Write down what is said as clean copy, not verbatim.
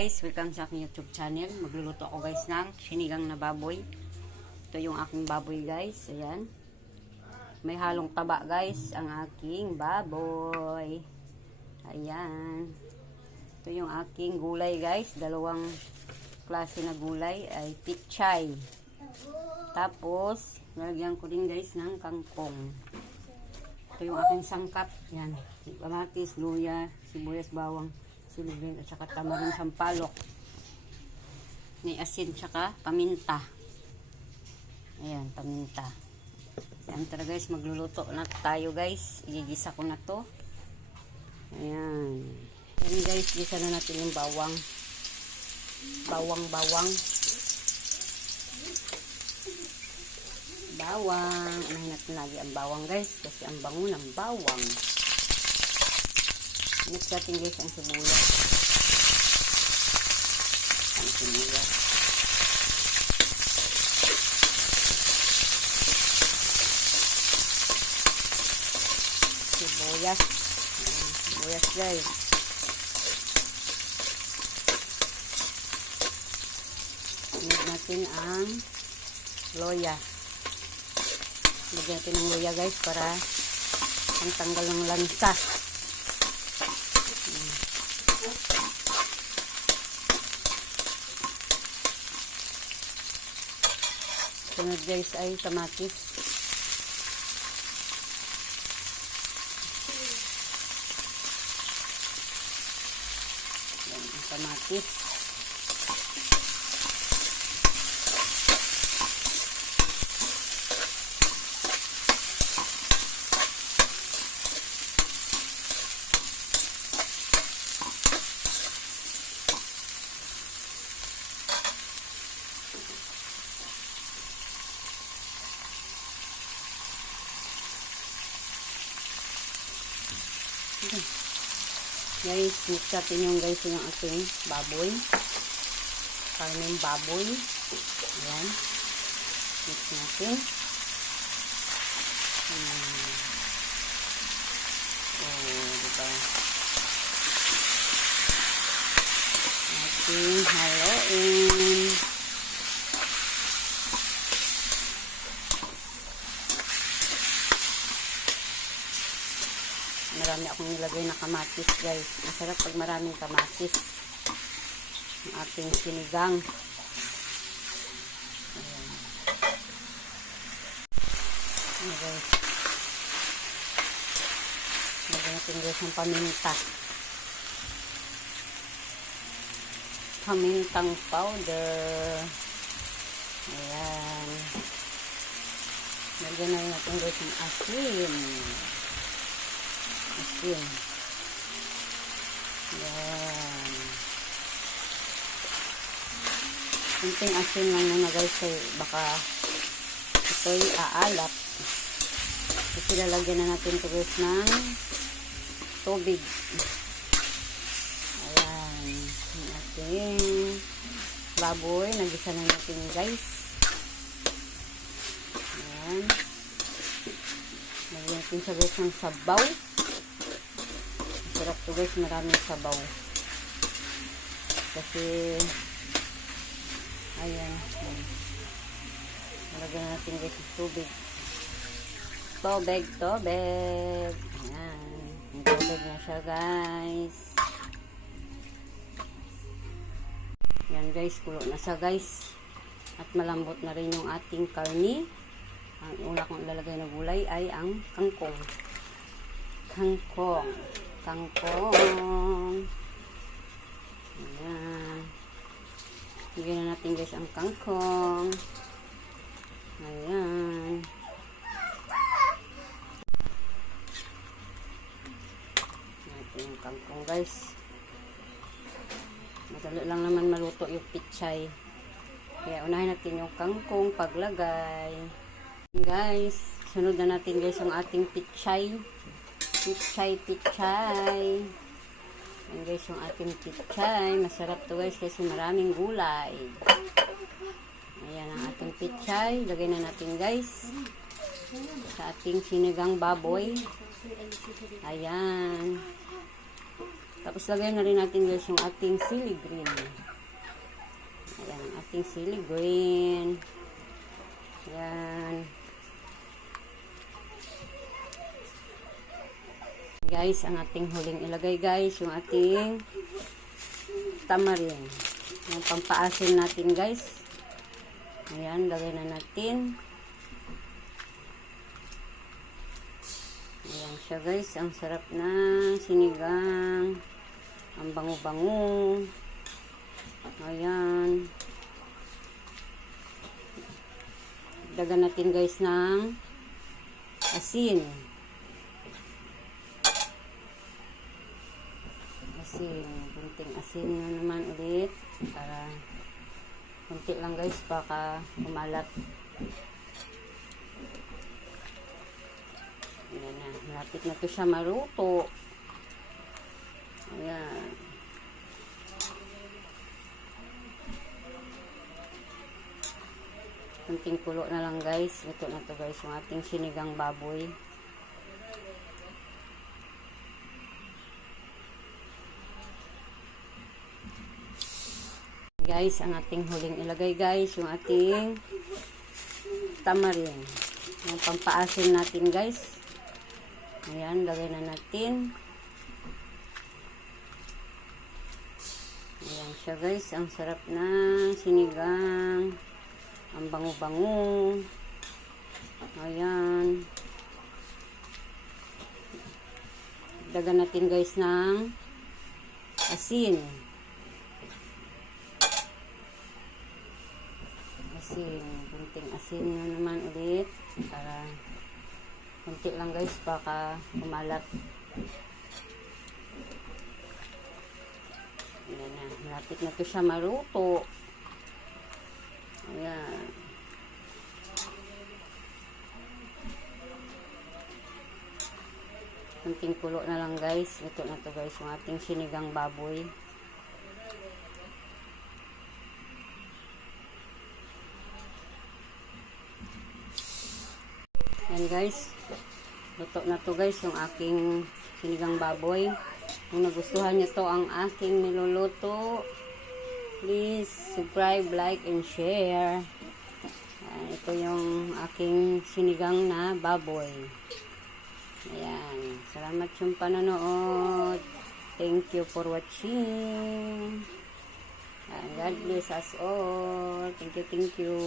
guys, welcome sa aking YouTube channel. Magluluto ako guys ng sinigang na baboy. Ito yung aking baboy guys. Ayan. May halong taba guys ang aking baboy. Ayan. Ito yung aking gulay guys. Dalawang klase na gulay ay pichay. Tapos, nalagyan ko din guys ng kangkong. Ito yung aking sangkap. Ayan. Kamatis, luya, sibuyas, bawang, silibin at saka tamarin, sampalok, may asin tsaka paminta. Ayan, paminta. Ayan, tara guys, magluluto na tayo guys. Igigisa ko na to. Ayan. Ayan guys, gisa na natin yung bawang. Bawang. Unahin natin lagi ang bawang guys, kasi ang bango ng bawang. Mix natin guys ang sibuyas. Sibuyas guys. Mix natin ang loya. Lagyan natin ng loya guys para ang tanggal ng lansa. Sunod guys ay kamatis. Yan ang kamatis. Guys, mix natin yung guys yung ating baboy. Karneng baboy. Ayan. Mix natin. Diba? Ating haluin. Marami akong nilagay na kamatis guys. Masarap pag maraming kamatis. Ang ating sinigang. Ayan. Ayan guys. Lagyan natin guys ng paminta. Pamintang powder. Ayan. Lagyan na natin guys ng asin. Asin. Yan. Kunting asin lang muna guys, baka ito'y aalap. Kasi lalagyan na natin ito guys ng tubig. Ayan. Ang ating baboy. Nagisa na natin guys. Ayan. Lagyan natin sa guys ng sabaw. Sarap to guys, maraming sabaw. Kasi ayan. Nalagyan natin guys ng tubig. Tubig. Ayan. Yung tubig na siya guys. Ayan guys, kulo na siya guys. At malambot na rin yung ating karni. Ang una kong ilalagay na gulay ay ang kangkong. Kangkong. Ayan. Bigyan na natin guys ang kangkong. Ayan. Ito yung kangkong guys. Madali lang naman maluto yung pichay. Kaya unahin natin yung kangkong paglagay. Guys, sunod na natin guys ang ating pichay. Pichay. Ayan guys yung ating pichay. Masarap to guys kasi maraming gulay. Ayan ang ating pichay. Lagay na natin guys sa ating sinigang baboy. Ayan. Tapos lagyan na rin natin guys yung ating sili green. Ayan, ang ating sili green. Ayan. Guys, ang ating huling ilagay guys, yung ating tamarin. Yung pampaasin natin guys. Ayan, lagay na natin. Ayan siya guys, ang sarap na sinigang. Ang bango-bango. Ayan. Dagan natin guys ng asin. Kunting asin na naman ulit para kunti lang guys baka kumalat. Ayan na, malapit na to siya maruto. Ayan. Kunting kulo na lang guys. Ito na to guys yung ating sinigang baboy. Guys, ang ating huling ilagay guys, yung ating tamarin. Yung pampaasin natin guys. Ayan, lagay na natin. Ayan siya guys, ang sarap na sinigang. Ang bango-bango. Ayan. Dagan natin guys ng asin. Kunting asin na naman ulit para kunti lang guys baka kumalat. Ayan na, malapit na to siya maruto. Ayan. Kunting kulo na lang guys. Ito na to guys yung ating sinigang baboy. Yan guys, luto na to guys yung aking sinigang baboy. Kung nagustuhan nyo to ang aking niluluto, please subscribe, like, and share. Ito yung aking sinigang na baboy. Ayan, salamat yung panonood. Thank you for watching. God bless us all. Thank you, thank you.